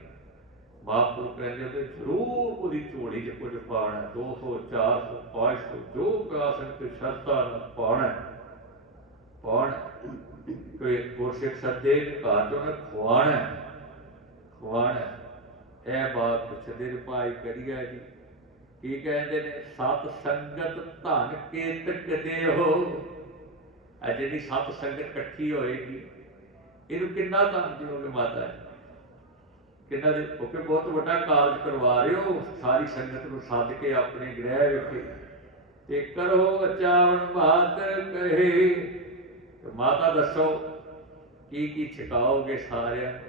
ਮਹਾਂਪੁਰ ਕਹਿੰਦੇ ਤੇ ਜ਼ਰੂਰ ਉਹਦੀ ਝੋਲੀ 'ਚ ਕੁਝ ਪਾਉਣਾ 200 400 500 ਜੋ ਕਾ ਸਕਦੇ, ਸ਼ਰਤਾਂ ਨਾਲ ਪਾਉਣਾ ਪਾਉਣਾ ਕੋਈ ਗੁਰਸਿੱਖ ਸੱਦੇ, ਘਰ ਤੋਂ ਨਾ ਖਵਾਣਾ ਖਵਾਣਾ ਇਹ ਬਾਤ ਪੁੱਛਦੇ ਨੇ, ਭਾਈ ਕਰੀਆ ਜੀ, ਕੀ ਕਹਿੰਦੇ ਨੇ, ਸਤ ਸੰਗਤ ਧਨ ਕੇਤਕ ਦੇਹੋ। ਆ ਜਿਹੜੀ ਸਤ ਸੰਗਤ ਇਕੱਠੀ ਹੋਏਗੀ, ਇਹਨੂੰ ਕਿੰਨਾ ਧਨ ਦਿਓਗੇ ਮਾਤਾ ਕਿੰਨਾ ਦੇ ਕਿਉਂਕਿ ਬਹੁਤ ਵੱਡਾ ਕਾਰਜ ਕਰਵਾ ਰਹੇ ਹੋ, ਸਾਰੀ ਸੰਗਤ ਨੂੰ ਸੱਦ ਕੇ ਆਪਣੇ ਗ੍ਰਹਿ ਵਿਖੇ। ਤੇ ਕਰੋ ਅਚਾਵਨ ਬਹਾਦਰ ਕਹੇ ਤੇ ਮਾਤਾ ਦੱਸੋ ਕੀ ਕੀ ਛਕਾਓਗੇ ਸਾਰਿਆਂ ਨੂੰ?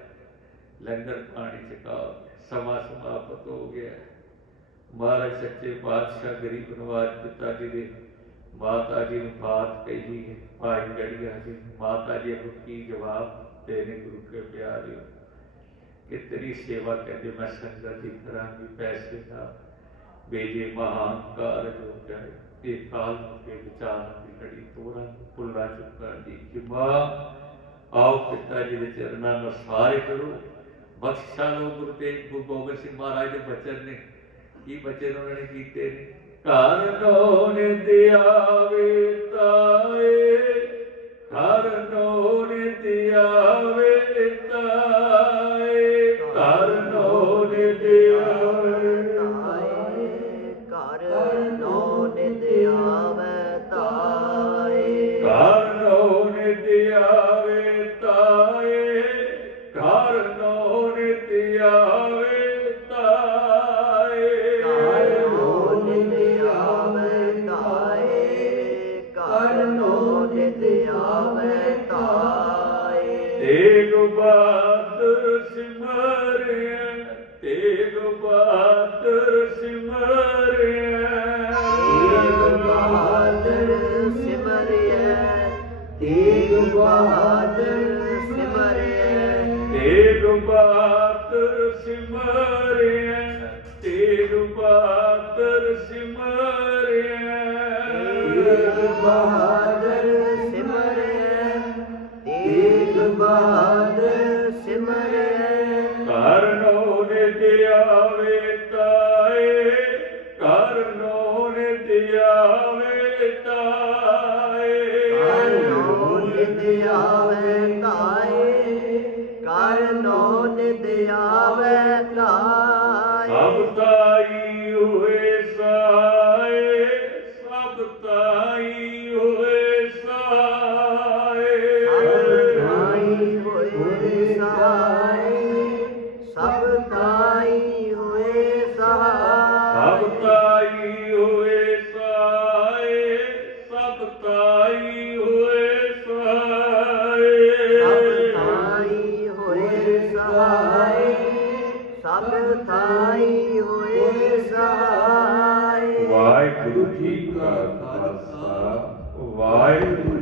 ਲੰਗਰ ਪਾਣੀ ਛਕਾਓ। समा समाप्त हो गया महाराज सच्चे पातशाह गरीब नवाज़ पिताजी ने माता जी ने बात कही है, भाई गड़िया जी। माता जी को की जवाब तेरे गुरु के प्यारे। कि तेरी सेवा कहते मैं संगत ही करा पैसे का बेजे महान कारज हो जाए। ये काल के विचार की घड़ी तोड़ा पुल्ला चुका जी कि माँ। आओ पिता जी के चरणा में सारे करो। ਬਖਸ਼ਾ ਲੋ ਗੁਰੂ ਤੇਗ ਗੁਰੂ ਗੋਬਿੰਦ ਸਿੰਘ ਮਹਾਰਾਜ ਦੇ ਬਚਨ ਨੇ। ਕੀ ਬਚਨ ਉਹਨਾਂ ਨੇ ਕੀਤੇ ਨੇ? ਘਰ ਨੇ ਦਿਆਵੇ ਤਾਏ।